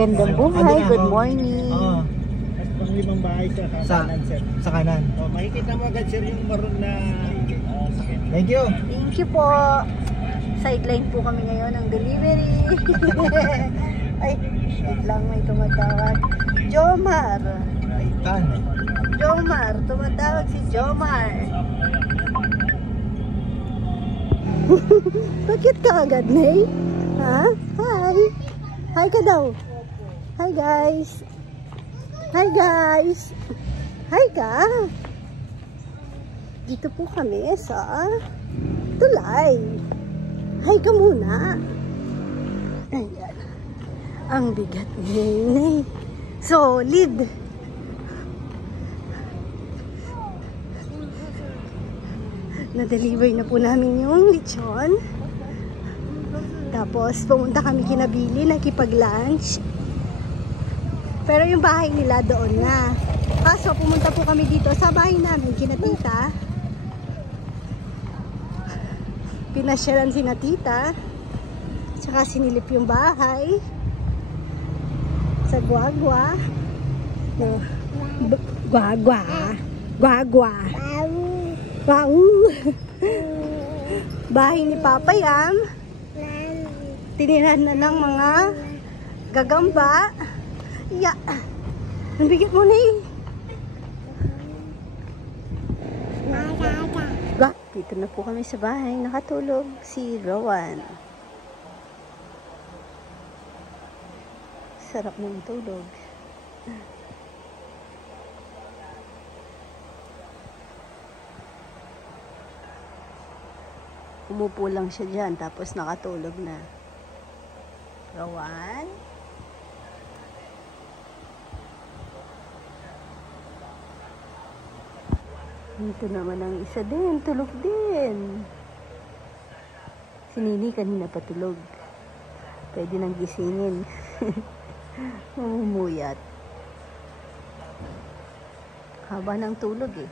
Magandang buhay, good morning. Oo. Mas pang-limang bahay sa kanan, sir. Sa kanan. Oh, makikita mo agad, sir, yung maroon na sakyan. Thank you. Thank you po. Sideline po kami ngayon ng delivery. Ay, wait lang, may tumatawag. Jomar. Ay, tan. Jomar, tumatawag si Jomar. Bakit ka agad, Nay? Ha? Hi. Hi ka daw. Hi, guys. Hi, guys. Hi ka. Dito po kami sa tulay. Hi ka muna. Ayan. Ang bigat ni solid. Na-deliver na po namin yung lechon. Tapos pumunta kami kinabili, nakipag-lunch. Pero yung bahay nila doon na. Kaso pumunta po kami dito sa bahay namin kina tita. Pinasyalan si na tita. Tsaka sinilip yung bahay. Sa guagua. No. Guagua. Guagua. Wow. Bahay ni Papa Yam. Tiniran na ng mga gagamba. Ya. Nabigit mo na eh. Dito na po kami sa bahay. Nakatulog si Rowan. Sarap ng tulog. Umupo lang siya dyan. Tapos nakatulog na. Rowan. Ito naman ang isa din. Tulog din. Si Nini kanina patulog. Pwede nang gisingin. Umuyat. Haba ng tulog eh.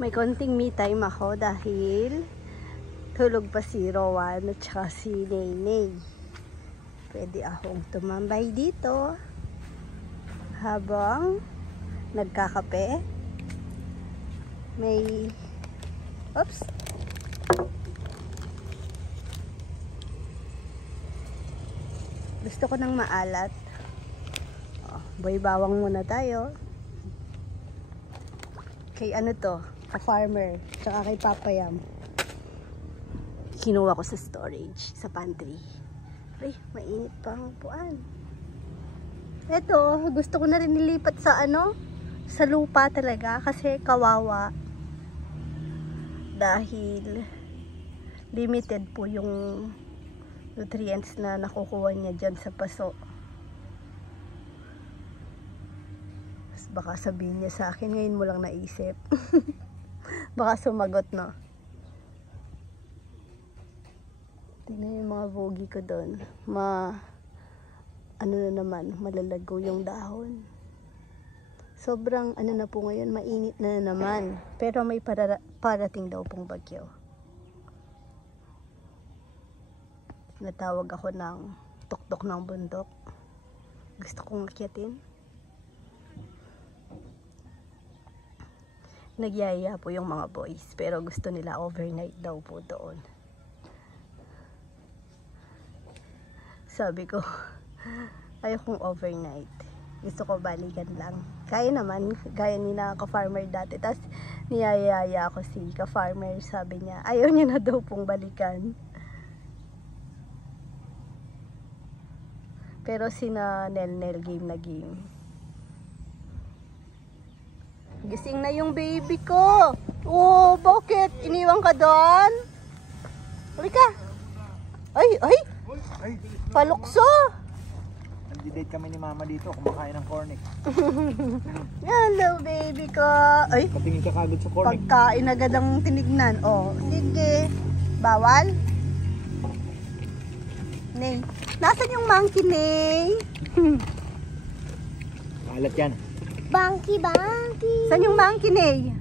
May konting me time ako dahil tulog pa si Rowan at saka si Nene. Pwede akong tumambay dito habang nagkakape. May oops. Gusto ko ng maalat. Oh, boy bawang muna tayo. Kay ano to? Ka-farmer. Tsaka kay Papa Yam. Kinuha ko sa storage, sa pantry. Ay, mainit pa ang upuan. Eto, gusto ko na rin nilipat sa ano, sa lupa talaga kasi kawawa. Dahil limited po yung nutrients na nakukuha niya dyan sa paso. Baka sabihin niya sa akin, ngayon mo lang naisip. Baka sumagot, no? Tingnan yung mga bogi ko doon. Ano na naman, malalago yung dahon. Sobrang, ano na po ngayon, mainit na naman. Pero may parating daw pong bagyo. Natawag ako ng tuktok ng bundok. Gusto kong akyatin. Nagyaya po yung mga boys, pero gusto nila overnight daw po doon. Sabi ko, ayokong overnight. Gusto ko balikan lang. Kaya naman, gaya ni na ka-farmer dati. Tapos niyayaya ako si ka-farmer. Sabi niya, ayaw niya na daw pong balikan. Pero sina Nel game na game. Gising na yung baby ko. Oh, bakit? Iniwan ka doon? Uli ka. Ay, ay. Palukso. Nag-date kami ni mama dito. Kumakain ng cornic. Hello, baby ko. Ay, Patingin ka kagad sa cornic. pagkain agad ang tinignan. Oh, sige. Bawal? Nay. Nasaan yung monkey, Nay? Alat yan. Bangky, bangky. Saan yung monkey, Ney?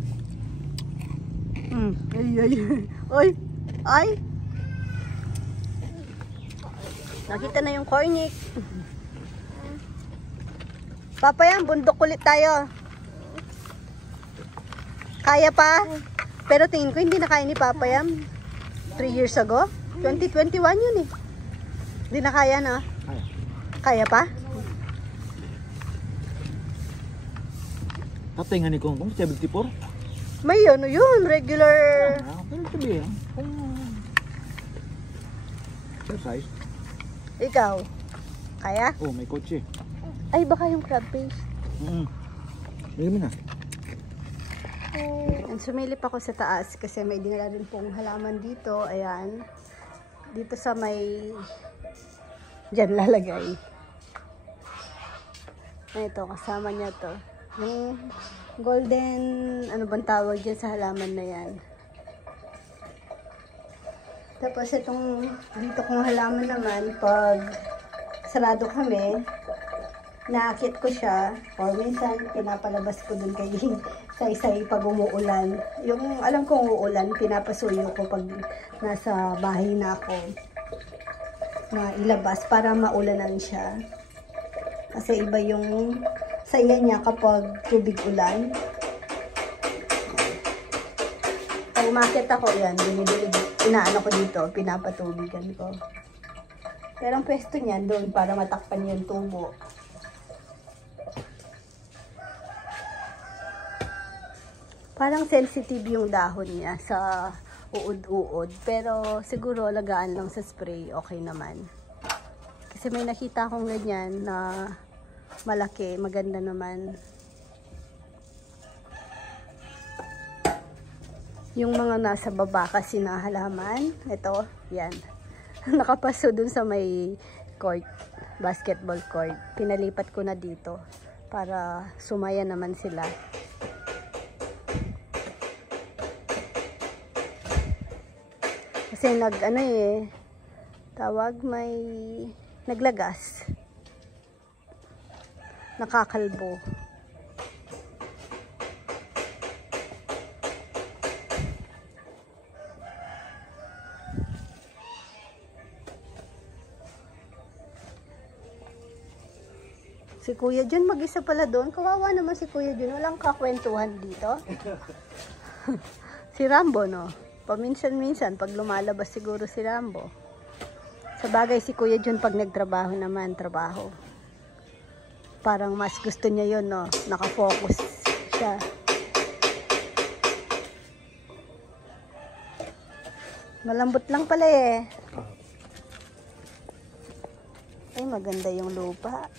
Ay, ay. Oy, ay. Nakita na yung cornic. Papayam, bundok ulit tayo. Kaya pa? Pero tingin ko hindi na kaya ni Papayam. 3 years ago? 2021 yun eh. Hindi na kaya na. Kaya pa? Tatay nga ni Kong 74. May ano yun, regular. Pero sabihin, kung exercise. Ikaw, kaya? Oh, may kotse. Ay, baka yung crab paste. Hindi mo na. And sumilip ako sa taas kasi may dinala rin pong halaman dito. Ayan. Dito sa may... Diyan lalagay. Ito, kasama niya to. Yung golden... Ano bang tawag dyan sa halaman na yan? Tapos itong... Dito kong halaman naman, pag sarado kami, naakit ko siya. Or minsan, pinapalabas ko dun kay Saysay pag umuulan. Yung alam kong uulan, pinapasuyo ko pag nasa bahay na ako na ilabas para maulanan siya. Kasi iba yung saya niya kapag tubig ulan. Pag umakit ako yan, inaano ko dito, pinapatubigan ko. Pero ang pwesto niyan doon para matakpan yung tubo. Parang sensitive yung dahon niya sa uod-uod. Pero siguro alagaan lang sa spray, okay naman. Kasi may nakita akong ganyan na malaki, maganda naman. Yung mga nasa baba kasi na halaman, ito, yan. Nakapaso dun sa may court, basketball court. Pinalipat ko na dito para sumaya naman sila. Kasi may naglagas. Nakakalbo. Si Kuya Jun mag-isa pala doon. Kawawa naman si Kuya Jun. Walang kakwentuhan dito. Si Rambo, no? Paminsan-minsan, pag lumalabas siguro si Rambo. Sa bagay si Kuya Jun pag nagtrabaho naman, trabaho. Parang mas gusto niya yun, no? Nakafocus siya. Malambot lang pala eh. Ay, maganda yung lupa.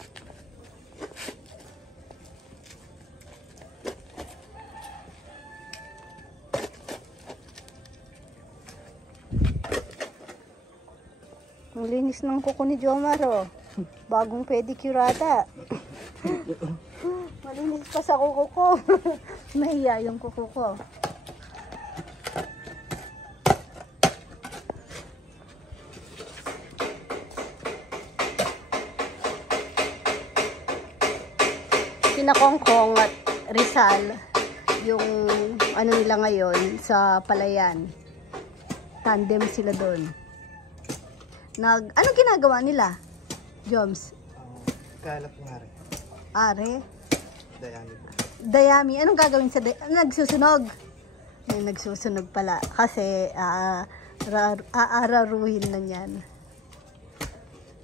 Ang linis ng kuko ni Jomar, oh. Bagong pedicure ata. Malinis pa sa kuko ko. Nahiya yung kuko ko. Sina Kongkong at Rizal, yung ano nila ngayon sa Palayan. Tandem sila doon. Ano ginagawa nila? Joms? Kalap nga rin. Are? Dayami po. Dayami. Anong gagawin sa nagsusunog? May nagsusunog pala. Kasi aararuhin na yan.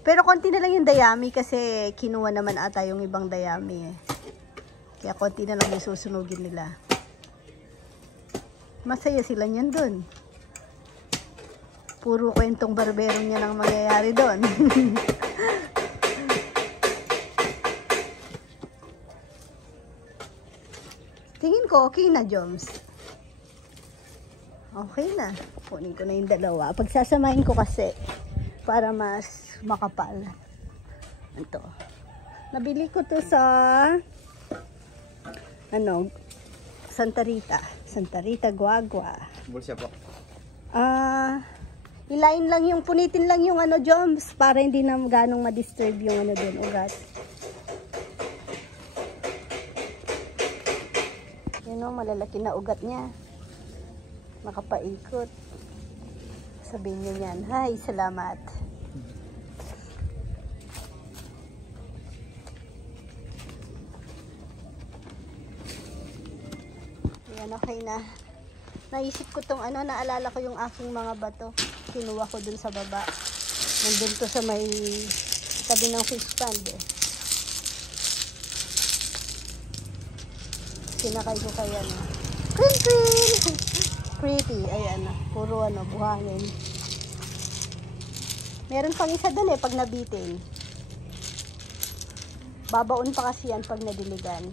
Pero konti na lang yung dayami kasi kinuha naman ata yung ibang dayami eh. Kaya konti na lang yung susunugin nila. Masaya sila niyan dun. Puro kwentong barbero niya nang mangyayari doon. Tingin ko okay na, Joms. Okay na. Kunin ko na yung dalawa. Pagsasamahin ko kasi para mas makapal. Ito. Nabili ko to sa Santa Rita. Santa Rita Guagua. Bulsa po. Ilain lang yung, punitin lang yung Joms, para hindi na ganong ma-disturb yung doon, ugat. Yun o, malalaki na ugat niya. Nakapaikot. Sabihin niyo yan, "Hi, salamat." Ayan, okay na. Naisip ko tong ano, naalala ko yung aking mga bato. Kinuha ko dun sa baba. Nandun to sa may tabi ng fish pond eh. Sinakay ko kaya ano. Queen queen! Pretty. Ayan na. Puro ano, buhangin. Meron pang isa dun eh, pag nabitin. Babaon pa kasi yan pag nadiligan.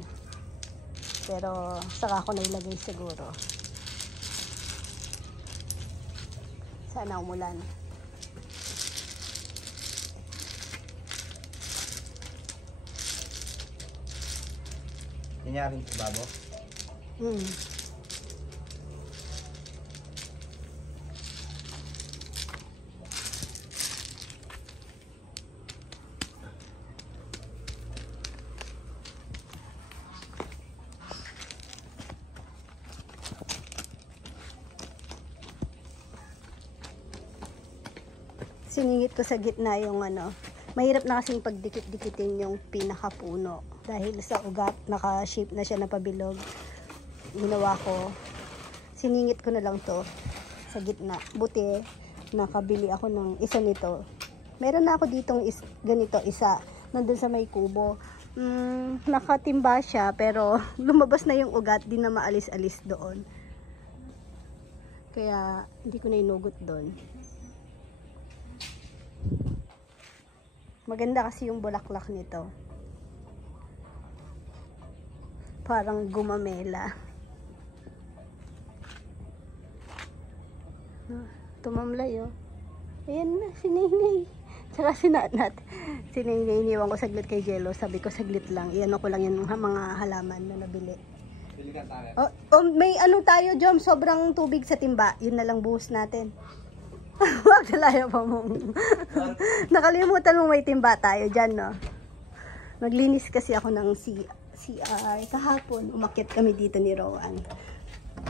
Pero saka ko na ilagay siguro. Sana umulan. Nanyaring babo? Siningit ko sa gitna yung ano. Mahirap na kasing pagdikit-dikitin yung pinakapuno. Dahil sa ugat, naka-shape na siya na pabilog. Ginawa ko, siningit ko na lang to sa gitna. Buti, nakabili ako ng isa nito. Meron na ako ditong ganito, isa. Nandun sa may kubo. Nakatimba siya, pero lumabas na yung ugat, di na maalis-alis doon. Kaya, hindi ko na inugot doon. Maganda kasi yung bulaklak nito. Parang gumamela. Tumamlay oh. Ayan na, si Naynay. Tsaka si Natnat. Si Naynay, iniwan ko saglit kay Jello. Sabi ko saglit lang. Iyan ko lang yung mga halaman na nabili. Oh, may ano tayo, Jom. Sobrang tubig sa timba. Yun na lang buhos natin. Wag talaya pa mong. Nakalimutan mo may timba tayo dyan, no? Naglinis kasi ako ng CR. Kahapon, umakyat kami dito ni Rowan.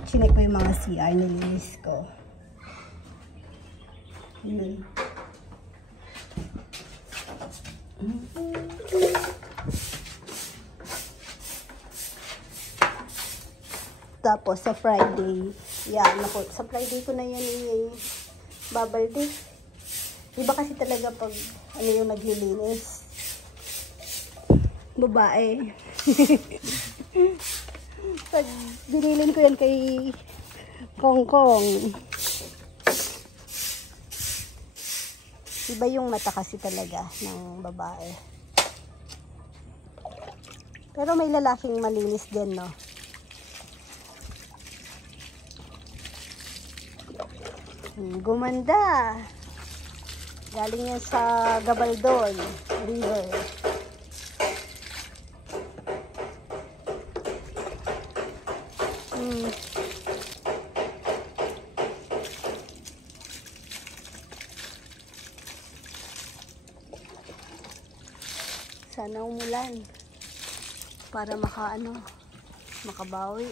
Chinek ko yung mga CR, nilinis ko. Tapos sa Friday, sa Friday ko na yan babalde. Iba kasi talaga pag ano yung naglilinis. Babae. Pag binilin ko yan kay Kongkong. Iba yung mata kasi talaga ng babae. Pero may lalaking malinis din, no? Gumanda. Galing yan sa Gabaldon River. Sana umulan para makabawi.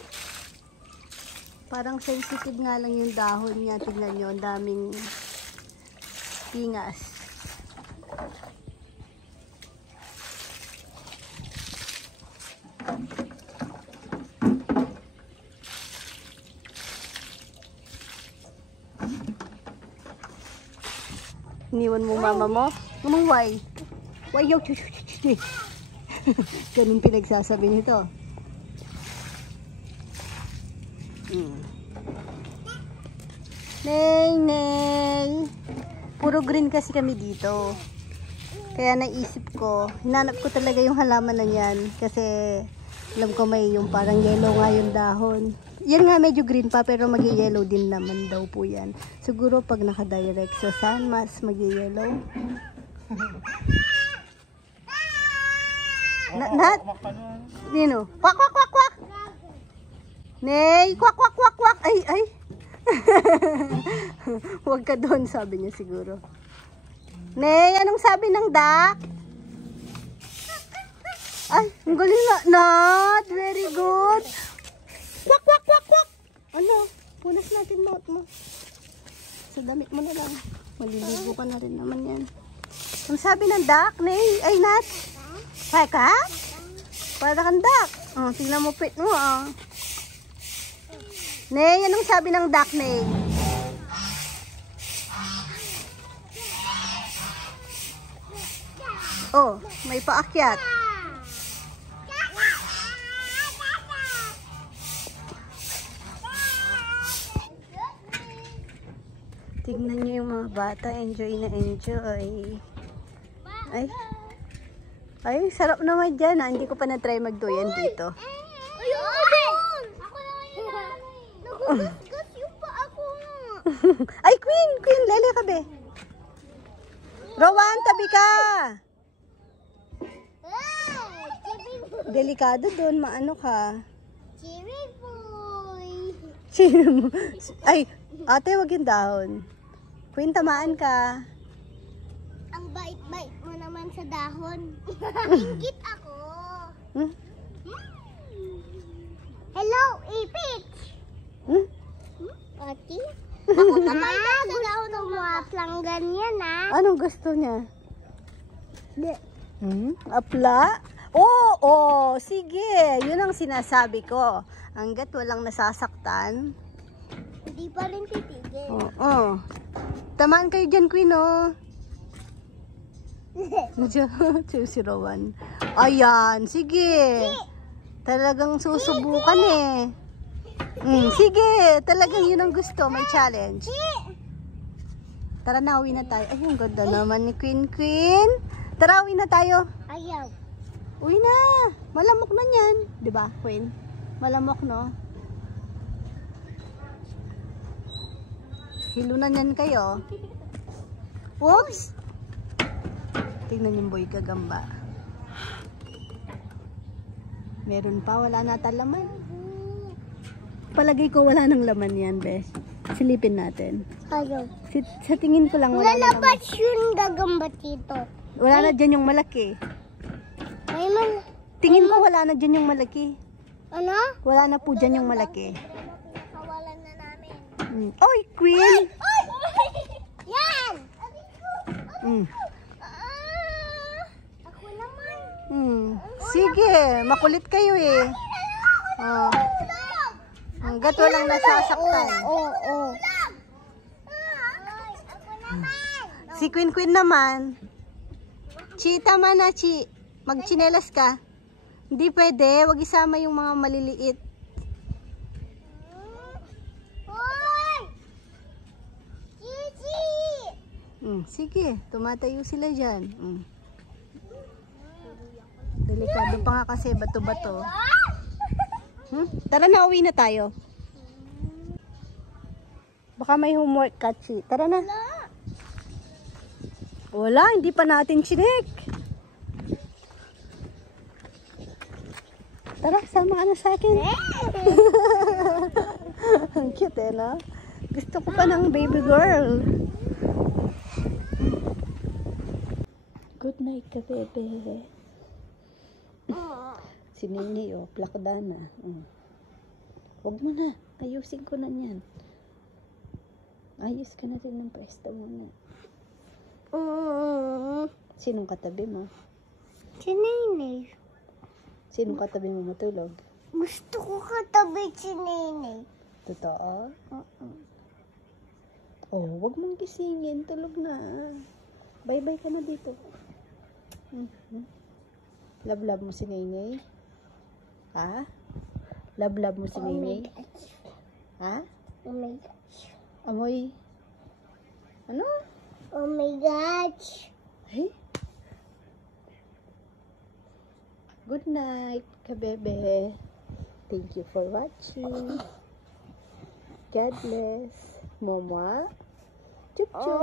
Parang sensitive nga lang yung dahon niya. Tingnan nyo, ang daming pingas. Iniwan mo mama mo? Why? Why yung ganun pinagsasabi nito. Neng. Puro green kasi kami dito. Kaya naisip ko, hinanap ko talaga yung halaman na yan. Kasi alam ko may yung parang yellow nga yung dahon. Yan nga medyo green pa pero mag-yellow din naman daw po yan. Siguro pag naka-direct sa sun, mas mag-yellow. Nat? Nino? Kwak, kwak, kwak, kwak! Ney! Kwak, kwak, kwak, kwak! Ay, ay! Huwag ka doon, sabi niya siguro. Ney, anong sabi ng duck? Ay, ang galing na. Nat, very good. Kwak, Ano? Punas natin mouth mo. Sa damit mo na lang. Maliligo ka na rin naman yan. Ang sabi ng duck, Nay? Ay, Nat? Ka? Para kang duck. Oh, tingnan mo pit mo, oh. Nay, anong sabi ng duck, Nay? Oh, may paakyat. Tignan nyo yung mga bata. Enjoy na enjoy. Ay, sarap naman dyan. Hindi ko pa na-try magduyan dito. Ayun! Ako naman yung nagugasgas yung pa ako. Ay, Queen! Queen, lele ka be. Rowan, tabi ka! Delikado doon, maano ka. Cherry boy. Ay, ate, wag yung dahon. Queen, tamaan ka. Ang bait-bait mo naman sa dahon. Ingit ako. Hmm? Hello, Ipich. Hmm? Ati? Ako naman gusto mo at lang ganyan, ha? Anong gusto niya? Apla? Oo, sige. Yun ang sinasabi ko. Hanggat walang nasasaktan. Hindi pa rin titigil. Oo. Tamaan kayo dyan, Queen, oh. Si Rowan. Ayan, sige. Talagang susubukan eh. Sige, talagang yun ang gusto. May challenge. Tara na, uwi na tayo. Ay, ang ganda naman ni Queen. Tara, uwi na tayo. Ayaw. Uwi na. Malamok na yan. Diba, Queen? Malamok, no? Hilunan yan kayo. Whoops! Tingnan yung boy kagamba. Meron pa, wala nata laman. Palagay ko wala nang laman yan, be. Silipin natin. Ayaw. Sa tingin ko lang wala na laman. Lalabas yung gagamba dito. Wala na dyan yung malaki. May man. Tingin ko wala na dyan yung malaki. Ano? Wala na po dyan yung malaki. Kawalan na namin. Oy, Queen! Oy! Yan! Ako naman. Sige, makulit kayo eh. Oh. Hanggat walang nasasaktan. Oo. Si Queen naman. Chi, tama na, Chi. Magchinelas ka. Hindi pwede. Wag isama yung mga maliliit. Hoy! Chichi! Sige, tumatayo sila dyan. Delikado pa nga kasi, bato-bato. Tara na, uwi na tayo. Baka may homework ka, Chi. Tara na. Wala, hindi pa natin chinek. Tara, sama ka na sa akin. Ang cute eh, no? Gusto ko pa ng baby girl. Good night ka, bebe. Si Nini, oh, plakda na. Huwag mo na. Ayusin ko na yan. Ayos ka na rin ng pwesto mo na. Sinong katabi mo? Si Nene. Sinong katabi mo matulog? Gusto ko katabi si Nene. Totoo? Oh, wag mong gisingin. Tulog na. Bye-bye ka na dito. Love mo si Nene? Ha? Love mo si Nene? Ha? Oh my gosh. Amoy? Ano? Oh my gosh. Hey? Good night, kabebe. Thank you for watching. God bless. Mama. Chup chup.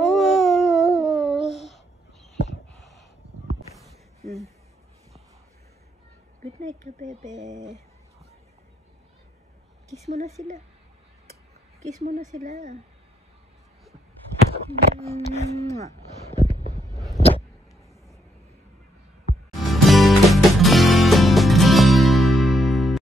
Good night, kabebe. Kiss mo na sila. Kiss mo na sila.